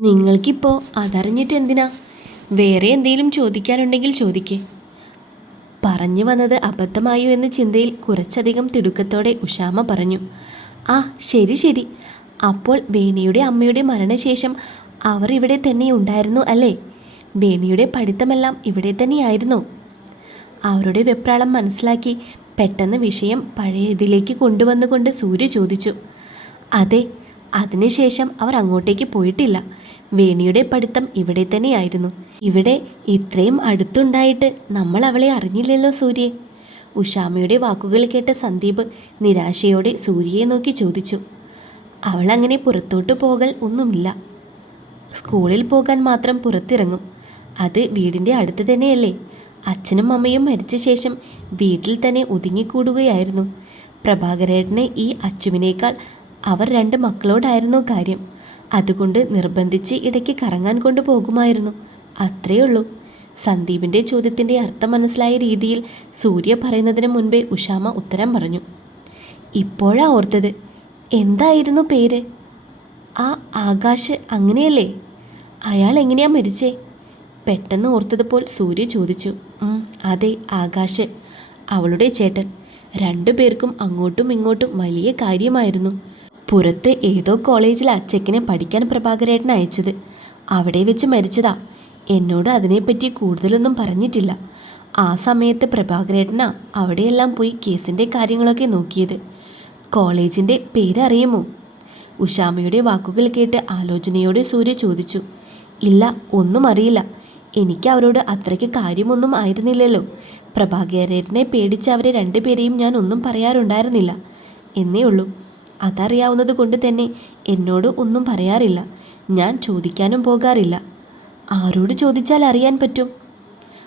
നിങ്ങൾക്കിപ്പോൾ അതറിഞ്ഞിട്ട് എന്തിനാ വേറെ എന്തെങ്കിലും ചോദിക്കാനുണ്ടെങ്കിൽ ചോദിക്കേ. പറഞ്ഞു വന്നത് അബദ്ധമായോ എന്ന ചിന്തയിൽ കുറച്ചധികം തിടുക്കത്തോടെ ഉഷാമ പറഞ്ഞു ആ ശരി ശരി. അപ്പോൾ വേണിയുടെ അമ്മയുടെ മരണശേഷം അവർ ഇവിടെ തന്നെ ഉണ്ടായിരുന്നു അല്ലേ? വേണിയുടെ പഠിത്തമെല്ലാം ഇവിടെ തന്നെയായിരുന്നു. അവരുടെ വെപ്രാളം മനസ്സിലാക്കി പെട്ടെന്ന് വിഷയം പഴയ ഇതിലേക്ക് കൊണ്ടുവന്നുകൊണ്ട് സൂര്യ ചോദിച്ചു അതെ അതിനുശേഷം അവർ അങ്ങോട്ടേക്ക് പോയിട്ടില്ല. വേണിയുടെ പഠിത്തം ഇവിടെ തന്നെയായിരുന്നു. ഇവിടെ ഇത്രയും അടുത്തുണ്ടായിട്ട് നമ്മൾ അവളെ അറിഞ്ഞില്ലല്ലോ സൂര്യ. ഉഷാമയുടെ വാക്കുകൾ കേട്ട സന്ദീപ് നിരാശയോടെ സൂര്യയെ നോക്കി ചോദിച്ചു. അവളങ്ങനെ പുറത്തോട്ട് പോകൽ ഒന്നുമില്ല. സ്കൂളിൽ പോകാൻ മാത്രം പുറത്തിറങ്ങും. അത് വീടിന്റെ അടുത്ത് തന്നെയല്ലേ. അച്ഛനും അമ്മയും മരിച്ച ശേഷം വീട്ടിൽ തന്നെ ഒതുങ്ങിക്കൂടുകയായിരുന്നു. പ്രഭാകരേട്ടനെ ഈ അച്ചുവിനേക്കാൾ അവർ രണ്ട് മക്കളോടായിരുന്നു കാര്യം. അതുകൊണ്ട് നിർബന്ധിച്ച് ഇടയ്ക്ക് കറങ്ങാൻ കൊണ്ടുപോകുമായിരുന്നു. അത്രയേ ഉള്ളൂ സന്ദീപിന്റെ ചോദ്യത്തിന്റെ അർത്ഥം മനസ്സിലായ രീതിയിൽ സൂര്യ പറയുന്നതിന് മുൻപേ ഉഷാമ ഉത്തരം പറഞ്ഞു. ഇപ്പോഴാ ഓർത്തത്. എന്തായിരുന്നു പേര്? ആ ആകാശ് അങ്ങനെയല്ലേ? അയാൾ എങ്ങനെയാ മരിച്ചേ? പെട്ടെന്ന് ഓർത്തതുപോൽ സൂര്യ ചോദിച്ചു. "ഉം, അതെ ആകാശ്. അവളുടെ ചേട്ടൻ. രണ്ടു പേർക്കും അങ്ങോട്ടും ഇങ്ങോട്ടും വലിയ കാര്യമായിരുന്നു. പുറത്ത് ഏതോ കോളേജിൽ അച്ചക്കിനെ പഠിക്കാൻ പ്രഭാകരേട്ടൻ അയച്ചത്. അവിടെ വെച്ച് മരിച്ചതാ. എന്നോട് അതിനെപ്പറ്റി കൂടുതലൊന്നും പറഞ്ഞിട്ടില്ല. ആ സമയത്ത് പ്രഭാകരേട്ടനാ അവിടെയെല്ലാം പോയി കേസിന്റെ കാര്യങ്ങളൊക്കെ നോക്കിയത്. കോളേജിന്റെ പേരറിയുമോ? ഉഷാമയുടെ വാക്കുകൾ കേട്ട് ആലോചനയോടെ സൂര്യ ചോദിച്ചു. ഇല്ല ഒന്നും അറിയില്ല. എനിക്ക് അവരോട് അത്രയ്ക്ക് കാര്യമൊന്നും ആയിരുന്നില്ലല്ലോ. പ്രഭാകരേട്ടനെ പേടിച്ച് അവരെ രണ്ടുപേരെയും ഞാൻ ഒന്നും പറയാറുണ്ടായിരുന്നില്ല. എന്നേ ഉള്ളൂ. അതറിയാവുന്നത് കൊണ്ട് തന്നെ എന്നോട് ഒന്നും പറയാറില്ല. ഞാൻ ചോദിക്കാനും പോകാറില്ല. ആരോട് ചോദിച്ചാൽ അറിയാൻ പറ്റും?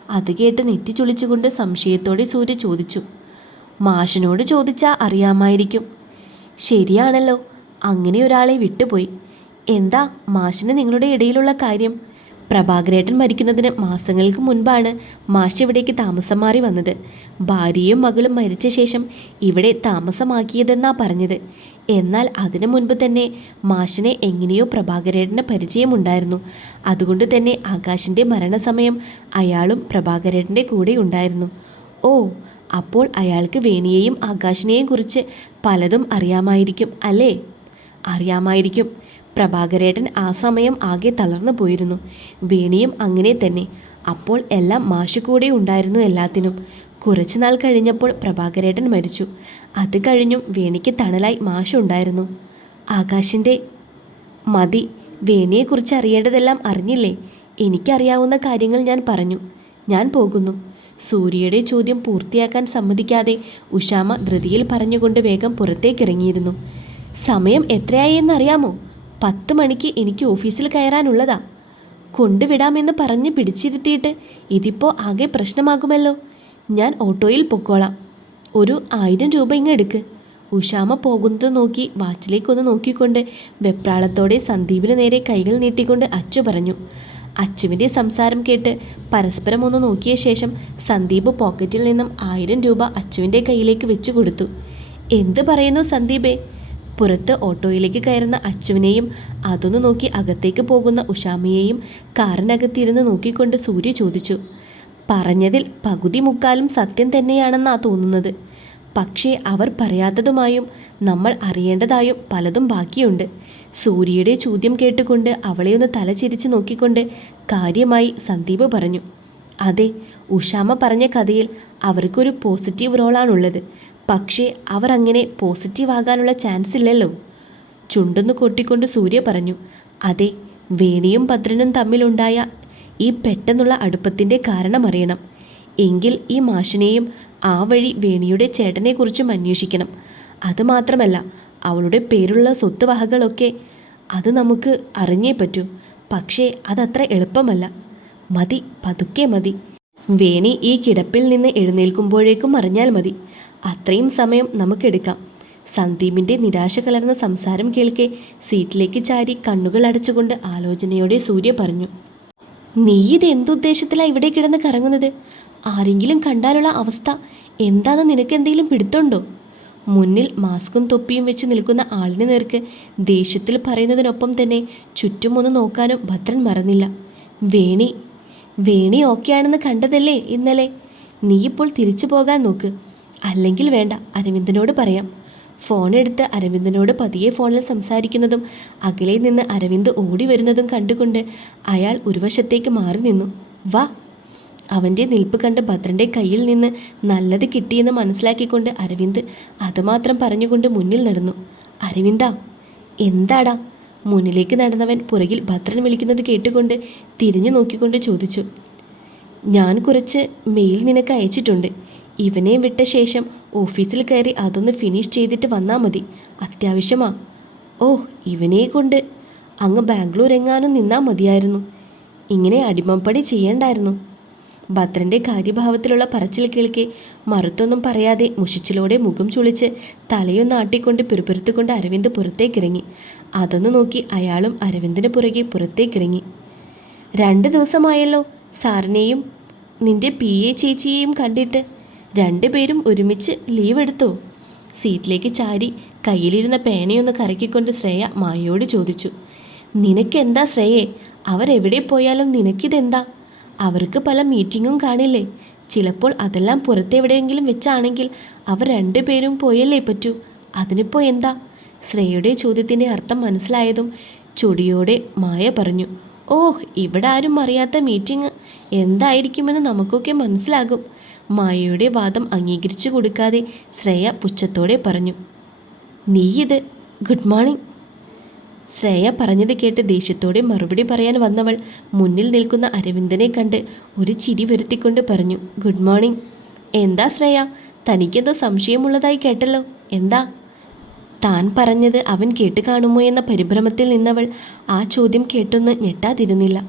അത് കേട്ട് നെറ്റി ചുളിച്ചുകൊണ്ട് സംശയത്തോടെ സൂര്യ ചോദിച്ചു. മാഷിനോട് ചോദിച്ചാൽ അറിയാമായിരിക്കും. ശരിയാണല്ലോ. അങ്ങനെ ഒരാളെ വിട്ടുപോയി. എന്താ മാഷിന് നിങ്ങളുടെ ഇടയിലുള്ള കാര്യം? പ്രഭാകരേട്ടൻ മരിക്കുന്നതിന് മാസങ്ങൾക്ക് മുൻപാണ് മാഷ് ഇവിടേക്ക് താമസം മാറി വന്നത്. ഭാര്യയും മകളും മരിച്ച ശേഷം ഇവിടെ താമസമാക്കിയതെന്നാ പറഞ്ഞത്. എന്നാൽ അതിനു മുൻപ് തന്നെ മാഷിനെ എങ്ങനെയോ പ്രഭാകരേട്ടന് പരിചയമുണ്ടായിരുന്നു. അതുകൊണ്ട് തന്നെ ആകാശിന്റെ മരണസമയം അയാളും പ്രഭാകരേട്ടന്റെ കൂടെ ഉണ്ടായിരുന്നു. ഓ അപ്പോൾ അയാൾക്ക് വേണിയെയും ആകാശിനെയും കുറിച്ച് പലതും അറിയാമായിരിക്കും അല്ലേ? അറിയാമായിരിക്കും. പ്രഭാകരേട്ടൻ ആ സമയം ആകെ തളർന്നു പോയിരുന്നു. വേണിയും അങ്ങനെ തന്നെ. അപ്പോൾ എല്ലാം മാഷ് കൂടെ ഉണ്ടായിരുന്നു എല്ലാത്തിനും. കുറച്ചു നാൾ കഴിഞ്ഞപ്പോൾ പ്രഭാകരേട്ടൻ മരിച്ചു. അത് കഴിഞ്ഞും വേണിക്ക് തണലായി മാഷുണ്ടായിരുന്നു ആകാശിന്റെ മതി വേണിയെക്കുറിച്ച് അറിയേണ്ടതെല്ലാം അറിഞ്ഞില്ലേ? എനിക്കറിയാവുന്ന കാര്യങ്ങൾ ഞാൻ പറഞ്ഞു. ഞാൻ പോകുന്നു. സൂര്യയുടെ ചോദ്യം പൂർത്തിയാക്കാൻ സമ്മതിക്കാതെ ഉഷാമ ധൃതിയിൽ പറഞ്ഞുകൊണ്ട് വേഗം പുറത്തേക്കിറങ്ങിയിരുന്നു സമയം എത്രയായി എന്നറിയാമോ? പത്ത് മണിക്ക് എനിക്ക് ഓഫീസിൽ കയറാനുള്ളതാ. കൊണ്ടുവിടാമെന്ന് പറഞ്ഞ് പിടിച്ചിരുത്തിയിട്ട് ഇതിപ്പോൾ ആകെ പ്രശ്നമാകുമല്ലോ. ഞാൻ ഓട്ടോയിൽ പൊക്കോളാം. ഒരു ആയിരം രൂപ ഇങ്ങ് എടുക്ക്. ഉഷാമ പോകുന്നത് നോക്കി വാച്ചിലേക്കൊന്ന് നോക്കിക്കൊണ്ട് വെപ്രാളത്തോടെ സന്ദീപിന് നേരെ കൈകൾ നീട്ടിക്കൊണ്ട് അച്ചു പറഞ്ഞു. അച്ചുവിന്റെ സംസാരം കേട്ട് പരസ്പരം ഒന്ന് നോക്കിയ ശേഷം സന്ദീപ് പോക്കറ്റിൽ നിന്നും ആയിരം രൂപ അച്ചുവിന്റെ കയ്യിലേക്ക് വെച്ചു കൊടുത്തു. എന്ത് പറയുന്നു സന്ദീപേ? പുറത്ത് ഓട്ടോയിലേക്ക് കയറുന്ന അച്ചുവിനെയും അതൊന്ന് നോക്കി അകത്തേക്ക് പോകുന്ന ഉഷാമയെയും കാറിനകത്തിരുന്ന് നോക്കിക്കൊണ്ട് സൂര്യ ചോദിച്ചു പറഞ്ഞതിൽ പകുതി മുക്കാലും സത്യം തന്നെയാണെന്നാ തോന്നുന്നത്. പക്ഷേ അവർ പറയാത്തതുമായും നമ്മൾ അറിയേണ്ടതായും പലതും ബാക്കിയുണ്ട്. സൂര്യയുടെ ചോദ്യം കേട്ടുകൊണ്ട് അവളെ ഒന്ന് തലചിരിച്ച് നോക്കിക്കൊണ്ട് കാര്യമായി സന്ദീപ് പറഞ്ഞു അതെ ഉഷാമ പറഞ്ഞ കഥയിൽ അവർക്കൊരു പോസിറ്റീവ് റോളാണുള്ളത്. പക്ഷേ അവർ അങ്ങനെ പോസിറ്റീവ് ആകാനുള്ള ചാൻസ് ഇല്ലല്ലോ ചുണ്ടൊന്ന് കൊട്ടിക്കൊണ്ട് സൂര്യ പറഞ്ഞു അതെ വേണിയും ഭദ്രനും തമ്മിലുണ്ടായ ഈ പെട്ടെന്നുള്ള അടുപ്പത്തിന്റെ കാരണം അറിയണം എങ്കിൽ ഈ മാഷിനെയും ആ വഴി വേണിയുടെ ചേട്ടനെക്കുറിച്ചും അന്വേഷിക്കണം. അതുമാത്രമല്ല അവളുടെ പേരുള്ള സ്വത്ത് വഹകളൊക്കെ അത് നമുക്ക് അറിഞ്ഞേ പറ്റൂ. പക്ഷേ അതത്ര എളുപ്പമല്ല. മതി പതുക്കെ മതി. വേണി ഈ കിടപ്പിൽ നിന്ന് എഴുന്നേൽക്കുമ്പോഴേക്കും അറിഞ്ഞാൽ മതി. അത്രയും സമയം നമുക്കെടുക്കാം. സന്ദീപിന്റെ നിരാശ കലർന്ന സംസാരം കേൾക്കെ സീറ്റിലേക്ക് ചാരി കണ്ണുകൾ അടച്ചുകൊണ്ട് ആലോചനയോടെ സൂര്യ പറഞ്ഞു നീ ഇത് എന്തുദ്ദേശത്തിലാണ് ഇവിടെ കിടന്ന് കറങ്ങുന്നത്? ആരെങ്കിലും കണ്ടാലുള്ള അവസ്ഥ എന്താണെന്ന് നിനക്ക് എന്തെങ്കിലും പിടുത്തുണ്ടോ മുന്നിൽ മാസ്കും തൊപ്പിയും വെച്ച് നിൽക്കുന്ന ആളിന് നേർക്ക് ദേഷ്യത്തിൽ പറയുന്നതിനൊപ്പം തന്നെ ചുറ്റുമൊന്ന് നോക്കാനും ഭദ്രൻ മറന്നില്ല. വേണി വേണി ഓക്കെയാണെന്ന് കണ്ടതല്ലേ ഇന്നലെ? നീ ഇപ്പോൾ തിരിച്ചു പോകാൻ നോക്ക്. അല്ലെങ്കിൽ വേണ്ട അരവിന്ദനോട് പറയാം. ഫോൺ എടുത്ത് അരവിന്ദനോട് പതിയെ ഫോണിൽ സംസാരിക്കുന്നതും അകലെ നിന്ന് അരവിന്ദ് ഓടി വരുന്നതും കണ്ടുകൊണ്ട് അയാൾ ഒരു വശത്തേക്ക് മാറി നിന്നു. വാ. അവന്റെ നിൽപ്പ് കണ്ട് ഭദ്രന്റെ കയ്യിൽ നിന്ന് നല്ലത് കിട്ടിയെന്ന് മനസ്സിലാക്കിക്കൊണ്ട് അരവിന്ദ് അതുമാത്രം പറഞ്ഞുകൊണ്ട് മുന്നിൽ നടന്നു. അരവിന്ദ എന്താടാ? മുന്നിലേക്ക് നടന്നവൻ പുറകിൽ ഭദ്രൻ വിളിക്കുന്നത് കേട്ടുകൊണ്ട് തിരിഞ്ഞു നോക്കിക്കൊണ്ട് ചോദിച്ചു. ഞാൻ കുറച്ച് മെയിൽ നിനക്ക് അയച്ചിട്ടുണ്ട്. ഇവനെ വിട്ട ശേഷം ഓഫീസിൽ കയറി അതൊന്ന് ഫിനിഷ് ചെയ്തിട്ട് വന്നാൽ മതി. അത്യാവശ്യമാ. ഓ ഇവനെ കൊണ്ട്. അങ്ങ് ബാംഗ്ലൂർ എങ്ങാനും നിന്നാൽ മതിയായിരുന്നു. ഇങ്ങനെ അടിമപ്പടി ചെയ്യണ്ടായിരുന്നു. ഭദ്രന്റെ കാര്യഭാവത്തിലുള്ള പറച്ചിൽ കേൾക്കെ മറുത്തൊന്നും പറയാതെ മുഷിച്ചിലൂടെ മുഖം ചുളിച്ച് തലയൊന്ന് ആട്ടിക്കൊണ്ട് പിറുപിറുത്തുകൊണ്ട് അരവിന്ദ് പുറത്തേക്കിറങ്ങി. അതൊന്ന് നോക്കി അയാളും അരവിന്ദിന് പുറകെ പുറത്തേക്കിറങ്ങി. രണ്ട് ദിവസമായല്ലോ സാറിനെയും നിന്റെ പി എ ചേച്ചിയെയും കണ്ടിട്ട്. രണ്ടുപേരും ഒരുമിച്ച് ലീവ് എടുത്തു. സീറ്റിലേക്ക് ചാരി കയ്യിലിരുന്ന പേനയൊന്ന് കറക്കിക്കൊണ്ട് ശ്രേയ മായയോട് ചോദിച്ചു നിനക്കെന്താ ശ്രേയേ? അവരെവിടെ പോയാലും നിനക്കിതെന്താ? അവർക്ക് പല മീറ്റിങ്ങും കാണില്ലേ. ചിലപ്പോൾ അതെല്ലാം പുറത്തെവിടെയെങ്കിലും വെച്ചാണെങ്കിൽ അവർ രണ്ടുപേരും പോയല്ലേ പറ്റൂ. അതിനിപ്പോൾ എന്താ? ശ്രേയയുടെ ചോദ്യത്തിന്റെ അർത്ഥം മനസ്സിലായതും ചൊടിയോടെ മായ പറഞ്ഞു ഓഹ് ഇവിടെ ആരും അറിയാത്ത മീറ്റിംഗ് എന്തായിരിക്കുമെന്ന് നമുക്കൊക്കെ മനസ്സിലാകും. മായയുടെ വാദം അംഗീകരിച്ചു കൊടുക്കാതെ ശ്രേയ പുച്ഛത്തോടെ പറഞ്ഞു നീ ഇത് ഗുഡ് മോർണിംഗ്. ശ്രേയ പറഞ്ഞത് കേട്ട് ദേഷ്യത്തോടെ മറുപടി പറയാൻ വന്നവൾ മുന്നിൽ നിൽക്കുന്ന അരവിന്ദനെ കണ്ട് ഒരു ചിരി വരുത്തിക്കൊണ്ട് പറഞ്ഞു ഗുഡ് മോർണിംഗ്. എന്താ ശ്രേയ? തനിക്കെന്തോ സംശയമുള്ളതായി കേട്ടല്ലോ. എന്താ? താൻ പറഞ്ഞത് അവൻ കേട്ട് കാണുമോ എന്ന പരിഭ്രമത്തിൽ നിന്നവൾ ആ ചോദ്യം കേട്ടൊന്ന് ഞെട്ടാതിരുന്നില്ല.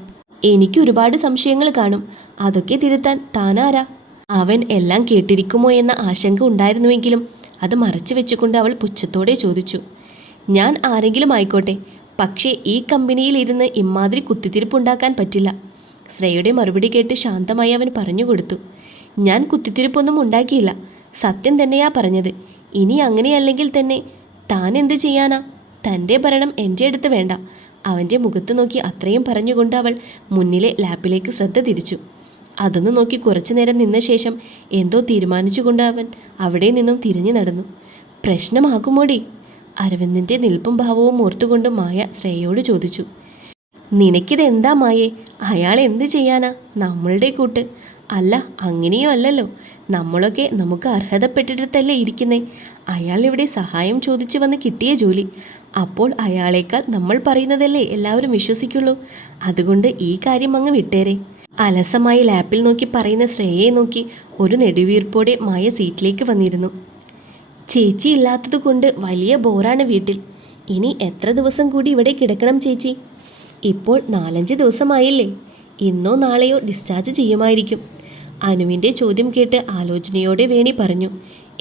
എനിക്ക് ഒരുപാട് സംശയങ്ങൾ കാണും. അതൊക്കെ തിരുത്താൻ താനാരാ? അവൻ എല്ലാം കേട്ടിരിക്കുമോ എന്ന ആശങ്ക ഉണ്ടായിരുന്നുവെങ്കിലും അത് മറച്ചു വെച്ചുകൊണ്ട് അവൾ പുച്ഛത്തോടെ ചോദിച്ചു. ഞാൻ ആരെങ്കിലും ആയിക്കോട്ടെ പക്ഷേ ഈ കമ്പനിയിൽ ഇരുന്ന് ഇമാതിരി കുത്തിത്തിരിപ്പുണ്ടാക്കാൻ പറ്റില്ല ശ്രേയയുടെ മറുപടി കേട്ട് ശാന്തമായി അവൻ പറഞ്ഞു കൊടുത്തു. ഞാൻ കുത്തിത്തിരിപ്പൊന്നും ഉണ്ടാക്കിയില്ല സത്യം തന്നെയാ പറഞ്ഞത്. ഇനി അങ്ങനെയല്ലെങ്കിൽ തന്നെ താൻ എന്ത് ചെയ്യാനാ? തന്റെ ഭരണം എന്റെ അടുത്ത് വേണ്ട അവന്റെ മുഖത്ത് നോക്കി അത്രയും പറഞ്ഞുകൊണ്ട് അവൾ മുന്നിലെ ലാപ്പിലേക്ക് ശ്രദ്ധ തിരിച്ചു. അതൊന്ന് നോക്കി കുറച്ചു നേരം നിന്ന ശേഷം എന്തോ തീരുമാനിച്ചുകൊണ്ട് അവൻ അവിടെ നിന്നും തിരിഞ്ഞു നടന്നു. പ്രശ്നമാകുമോടി? അരവിന്ദിന്റെ നിൽപ്പും ഭാവവും ഓർത്തുകൊണ്ട് മായ ശ്രേയയോട് ചോദിച്ചു. നിനക്കിതെന്താ മായേ? അയാൾ എന്ത് ചെയ്യാനാ? നമ്മളുടെ കൂട്ട്. അല്ല അങ്ങനെയോ അല്ലല്ലോ. നമ്മളൊക്കെ നമുക്ക് അർഹതപ്പെട്ടിടത്തല്ലേ ഇരിക്കുന്നേ. അയാൾ ഇവിടെ സഹായം ചോദിച്ചു വന്ന് കിട്ടിയ ജോലി. അപ്പോൾ അയാളേക്കാൾ നമ്മൾ പറയുന്നതല്ലേ എല്ലാവരും വിശ്വസിക്കുള്ളൂ. അതുകൊണ്ട് ഈ കാര്യം അങ്ങ് വിട്ടേരെ. അലസമായി ലാപ്പിൽ നോക്കി പറയുന്ന ശ്രേയയെ നോക്കി ഒരു നെടുവീർപ്പോടെ മായ സീറ്റിലേക്ക് വന്നിരുന്നു. ചേച്ചി ഇല്ലാത്തത് കൊണ്ട് വലിയ ബോറാണ് വീട്ടിൽ. ഇനി എത്ര ദിവസം കൂടി ഇവിടെ കിടക്കണം ചേച്ചി? ഇപ്പോൾ നാലഞ്ച് ദിവസമായില്ലേ. ഇന്നോ നാളെയോ ഡിസ്ചാർജ് ചെയ്യുമായിരിക്കും. അനുവിന്റെ ചോദ്യം കേട്ട് ആലോചനയോടെ വേണി പറഞ്ഞു.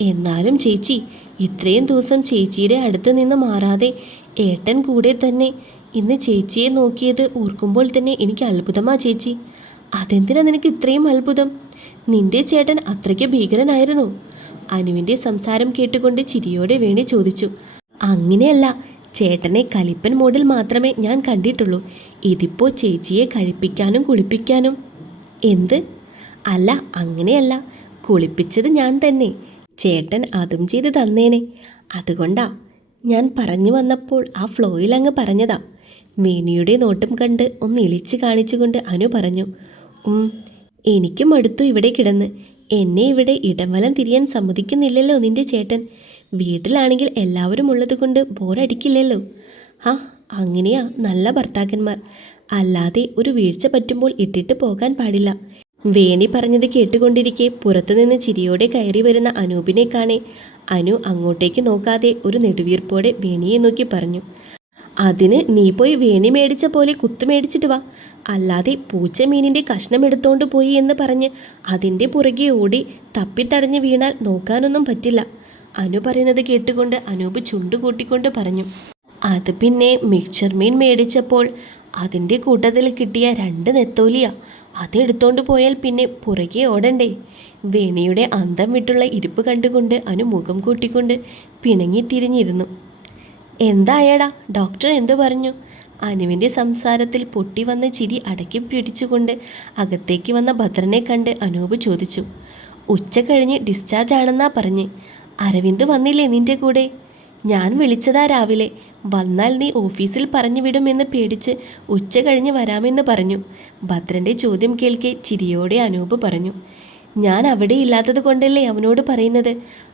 എന്നാലും ചേച്ചി ഇത്രയും ദിവസം ചേച്ചിയുടെ അടുത്ത് നിന്ന് മാറാതെ ഏട്ടൻ കൂടെ തന്നെ ഇന്ന് ചേച്ചിയെ നോക്കിയത് ഓർക്കുമ്പോൾ തന്നെ എനിക്ക് അത്ഭുതമാ ചേച്ചി. അതെന്തിനാ നിനക്ക് ഇത്രയും അത്ഭുതം? നിന്റെ ചേട്ടൻ അത്രയ്ക്ക് ഭീകരനായിരുന്നു. അനുവിന്റെ സംസാരം കേട്ടുകൊണ്ട് ചിരിയോടെ വേണി ചോദിച്ചു. അങ്ങനെയല്ല ചേട്ടനെ കലിപ്പൻ മോഡിൽ മാത്രമേ ഞാൻ കണ്ടിട്ടുള്ളൂ. ഇതിപ്പോൾ ചേച്ചിയെ കഴിപ്പിക്കാനും കുളിപ്പിക്കാനും. എന്ത്? അല്ല അങ്ങനെയല്ല. കുളിപ്പിച്ചത് ഞാൻ തന്നെ. ചേട്ടൻ അതും ചെയ്ത് തന്നേനെ. അതുകൊണ്ടാ ഞാൻ പറഞ്ഞു വന്നപ്പോൾ ആ ഫ്ലോയിൽ അങ്ങ് പറഞ്ഞതാ. വേണിയുടെ നോട്ടം കണ്ട് ഒന്ന് ഇളിച്ച് കാണിച്ചുകൊണ്ട് അനു പറഞ്ഞു എനിക്കും അടുത്തു ഇവിടെ കിടന്ന് എന്നെ ഇവിടെ ഇടംവലം തിരിയാൻ സമ്മതിക്കുന്നില്ലല്ലോ നിന്റെ ചേട്ടൻ. വീട്ടിലാണെങ്കിൽ എല്ലാവരും ഉള്ളത് കൊണ്ട് ബോറടിക്കില്ലല്ലോ. ആ അങ്ങനെയാ നല്ല ഭർത്താക്കന്മാർ. അല്ലാതെ ഒരു വീഴ്ച പറ്റുമ്പോൾ ഇട്ടിട്ട് പോകാൻ പാടില്ല. വേണി പറഞ്ഞത് കേട്ടുകൊണ്ടിരിക്കെ പുറത്തുനിന്ന് ചിരിയോടെ കയറി വരുന്ന അനൂപിനെ കാണെ അനു അങ്ങോട്ടേക്ക് നോക്കാതെ ഒരു നെടുവീർപ്പോടെ വേണിയെ നോക്കി പറഞ്ഞു. അതിന് നീ പോയി വേണി മേടിച്ച പോലെ കുത്തു മേടിച്ചിട്ട് വാ. അല്ലാതെ പൂച്ച മീനിന്റെ കഷ്ണം എടുത്തോണ്ട് പോയി എന്ന് പറഞ്ഞ് അതിന്റെ പുറകെ ഓടി തപ്പിത്തടഞ്ഞ് വീണാൽ നോക്കാനൊന്നും പറ്റില്ല. അനു പറയുന്നത് കേട്ടുകൊണ്ട് അനൂപ് ചുണ്ടു കൂട്ടിക്കൊണ്ട് പറഞ്ഞു. അത് പിന്നെ മിക്സർ മീൻ മേടിച്ചപ്പോൾ അതിന്റെ കൂട്ടത്തിൽ കിട്ടിയ രണ്ട് നെത്തോലിയ. അതെടുത്തോണ്ട് പോയാൽ പിന്നെ പുറകെ ഓടണ്ടേ. വേണിയുടെ അന്തം വിട്ടുള്ള ഇരിപ്പ് കണ്ടുകൊണ്ട് അനു മുഖം കൂട്ടിക്കൊണ്ട് പിണങ്ങി തിരിഞ്ഞിരുന്നു. എന്തായടാ? ഡോക്ടർ എന്തു പറഞ്ഞു? അനുവിന്റെ സംസാരത്തിൽ പൊട്ടി വന്ന ചിരി അടക്കി പിടിച്ചുകൊണ്ട് അകത്തേക്ക് വന്ന ഭദ്രനെ കണ്ട് അനൂപ് ചോദിച്ചു ഉച്ച കഴിഞ്ഞ് ഡിസ്ചാർജ് ആണെന്നാ പറഞ്ഞ്. അരവിന്ദ് വന്നില്ലേ നിന്റെ കൂടെ? ഞാൻ വിളിച്ചതാ രാവിലെ. വന്നാൽ നീ ഓഫീസിൽ പറഞ്ഞു വിടുമെന്ന് പേടിച്ച് ഉച്ച കഴിഞ്ഞ് വരാമെന്ന് പറഞ്ഞു. ഭദ്രന്റെ ചോദ്യം കേൾക്കെ ചിരിയോടെ അനൂപ് പറഞ്ഞു ഞാൻ അവിടെ ഇല്ലാത്തത് കൊണ്ടല്ലേ അവനോട് പറയുന്നത്?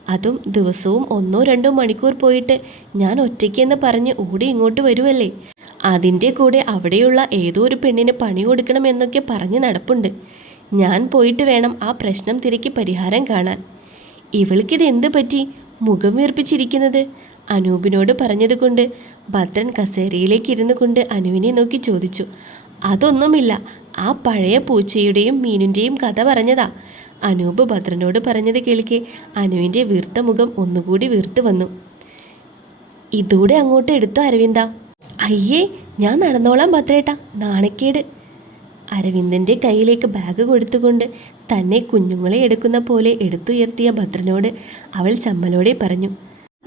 അതും ദിവസവും ഒന്നോ രണ്ടോ മണിക്കൂർ പോയിട്ട് ഞാൻ ഒറ്റയ്ക്കെന്ന് പറഞ്ഞ് ഓടി ഇങ്ങോട്ട് വരുമല്ലേ അതിന്റെ കൂടെ അവിടെയുള്ള ഏതോ ഒരു പെണ്ണിന് പണി കൊടുക്കണം എന്നൊക്കെ പറഞ്ഞ് നടപ്പുണ്ട്. ഞാൻ പോയിട്ട് വേണം ആ പ്രശ്നം തിരക്കി പരിഹാരം കാണാൻ. ഇവൾക്കിത് എന്ത് പറ്റി? മുഖം വീർപ്പിച്ചിരിക്കുന്നത്? അനൂപിനോട് പറഞ്ഞതുകൊണ്ട് ഭദ്രൻ കസേരയിലേക്ക് ഇരുന്നു കൊണ്ട് അനുവിനെ നോക്കി ചോദിച്ചു. അതൊന്നുമില്ല. ആ പഴയ പൂച്ചയുടെയും മീനിന്റെയും കഥ പറഞ്ഞതാ. അനൂപ് ഭദ്രനോട് പറഞ്ഞത് കേൾക്കെ. അനുവിന്റെ വീർത്ത മുഖം ഒന്നുകൂടി വീർത്തു വന്നു. ഇതൂടെ അങ്ങോട്ട് എടുത്തു അരവിന്ദ. അയ്യേ ഞാൻ നടന്നോളാം ഭദ്രേട്ട. നാണക്കേട്. അരവിന്ദന്റെ കയ്യിലേക്ക് ബാഗ് കൊടുത്തുകൊണ്ട് തന്നെ കുഞ്ഞുങ്ങളെ എടുക്കുന്ന പോലെ എടുത്തുയർത്തിയ ഭദ്രനോട് അവൾ ചമ്മലോടെ പറഞ്ഞു.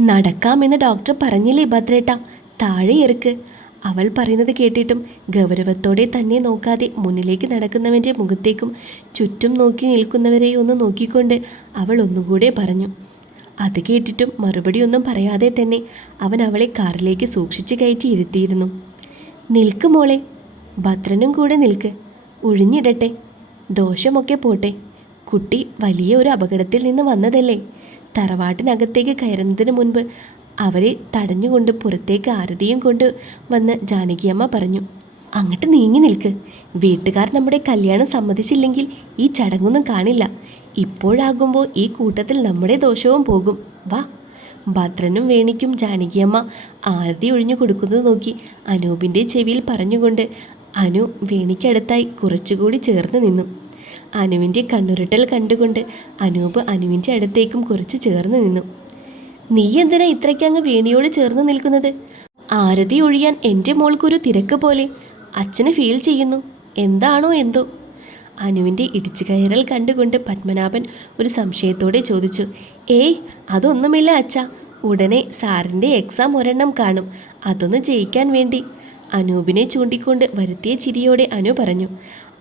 നടക്കാമെന്ന് ഡോക്ടർ പറഞ്ഞില്ലേ ഭദ്രേട്ട? താഴെ ഇറക്ക്. അവൾ പറയുന്നത് കേട്ടിട്ടും ഗൗരവത്തോടെ തന്നെ നോക്കാതെ മുന്നിലേക്ക് നടക്കുന്നവന്റെ മുഖത്തേക്കും ചുറ്റും നോക്കി നിൽക്കുന്നവരെയും ഒന്ന് നോക്കിക്കൊണ്ട് അവൾ ഒന്നുകൂടെ പറഞ്ഞു. അത് കേട്ടിട്ടും മറുപടി ഒന്നും പറയാതെ തന്നെ അവൻ അവളെ കാറിലേക്ക് സൂക്ഷിച്ചു കയറ്റി ഇരുത്തിയിരുന്നു. നിൽക്ക് മോളെ ഭദ്രനും കൂടെ നിൽക്ക്. ഒഴിഞ്ഞിടട്ടെ ദോഷമൊക്കെ പോട്ടെ. കുട്ടി വലിയ ഒരു അപകടത്തിൽ നിന്ന് വന്നതല്ലേ. തറവാട്ടിനകത്തേക്ക് കയറുന്നതിന് മുൻപ് അവരെ തടഞ്ഞുകൊണ്ട് പുറത്തേക്ക് ആരതിയും കൊണ്ട് വന്ന് ജാനകിയമ്മ പറഞ്ഞു അങ്ങോട്ട് നീങ്ങി നിൽക്ക്. വീട്ടുകാർ നമ്മുടെ കല്യാണം സമ്മതിച്ചില്ലെങ്കിൽ ഈ ചടങ്ങൊന്നും കാണില്ല. ഇപ്പോഴാകുമ്പോൾ ഈ കൂട്ടത്തിൽ നമ്മുടെ ദോഷവും പോകും. വാ. ഭദ്രനും വേണിക്കും ജാനകിയമ്മ ആരതി ഒഴിഞ്ഞു കൊടുക്കുന്നത് നോക്കി അനൂപിന്റെ ചെവിയിൽ പറഞ്ഞുകൊണ്ട് അനു വേണിക്കടുത്തായി കുറച്ചുകൂടി ചേർന്ന് നിന്നു. അനുവിന്റെ കണ്ണുരുട്ടൽ കണ്ടുകൊണ്ട് അനൂപ് അനുവിന്റെ അടുത്തേക്കും കുറച്ച് ചേർന്ന് നിന്നു. നീ എന്തിനാ ഇത്രയ്ക്കങ്ങ് വീണിയോട് ചേർന്ന് നിൽക്കുന്നത്? ആരതി ഒഴിയാൻ എന്റെ മോൾക്കൊരു തിരക്ക് പോലെ. അച്ഛന് ഫീൽ ചെയ്യുന്നു. എന്താണോ എന്തോ. അനുവിന്റെ ഇടിച്ചു കയറൽ കണ്ടുകൊണ്ട് പത്മനാഭൻ ഒരു സംശയത്തോടെ ചോദിച്ചു ഏയ് അതൊന്നുമില്ല അച്ഛ. ഉടനെ സാറിന്റെ എക്സാം ഒരെണ്ണം കാണും. അതൊന്ന് ജയിക്കാൻ വേണ്ടി. അനൂപിനെ ചൂണ്ടിക്കൊണ്ട് വരുത്തിയ ചിരിയോടെ അനു പറഞ്ഞു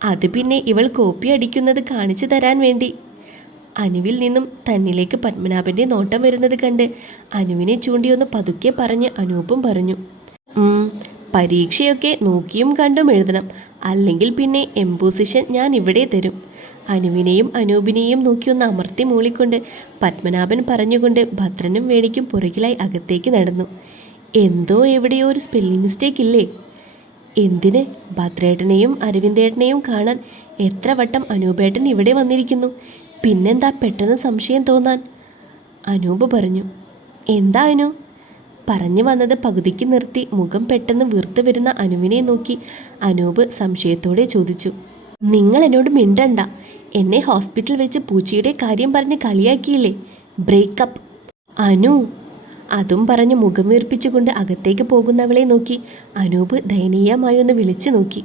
അത് പിന്നെ ഇവൾ കോപ്പി അടിക്കുന്നത് കാണിച്ചു തരാൻ വേണ്ടി. അനുവിൽ നിന്നും തന്നിലേക്ക് പത്മനാഭന്റെ നോട്ടം വരുന്നത് കണ്ട് അനുവിനെ ചൂണ്ടിയൊന്ന് പതുക്കെ പറഞ്ഞ് അനൂപും പറഞ്ഞു "ഉം, പരീക്ഷയൊക്കെ നോക്കിയും കണ്ടും എഴുതണം. അല്ലെങ്കിൽ പിന്നെ എംപോസിഷൻ ഞാൻ ഇവിടെ തരും. അനുവിനെയും അനൂപിനെയും നോക്കിയൊന്ന് അമർത്തി മൂളിക്കൊണ്ട് പത്മനാഭൻ പറഞ്ഞുകൊണ്ട് ഭദ്രനും വേണിക്കും പുറകിലായി അകത്തേക്ക് നടന്നു. എന്തോ എവിടെയോ ഒരു സ്പെല്ലിംഗ് മിസ്റ്റേക്ക് ഇല്ലേ? എന്തിന്? ഭദ്രേട്ടനെയും അരവിന്ദേട്ടനെയും കാണാൻ എത്ര വട്ടം അനൂപേട്ടൻ ഇവിടെ വന്നിരിക്കുന്നു? പിന്നെന്താ പെട്ടെന്ന് സംശയം തോന്നാൻ? അനൂപ് പറഞ്ഞു എന്താ അനു? പറഞ്ഞു വന്നത് പകുതിക്ക് നിർത്തി മുഖം പെട്ടെന്ന് വീർത്തു വരുന്ന അനുവിനെ നോക്കി അനൂപ് സംശയത്തോടെ ചോദിച്ചു നിങ്ങൾ എന്നോട് മിണ്ടണ്ട. എന്നെ ഹോസ്പിറ്റൽ വെച്ച് പൂച്ചയുടെ കാര്യം പറഞ്ഞ് കളിയാക്കിയില്ലേ? ബ്രേക്കപ്പ്. അനു? അതും പറഞ്ഞ് മുഖം വീർപ്പിച്ചുകൊണ്ട് അകത്തേക്ക് പോകുന്നവളെ നോക്കി അനൂപ് ദയനീയമായി ഒന്ന് വിളിച്ചു നോക്കി.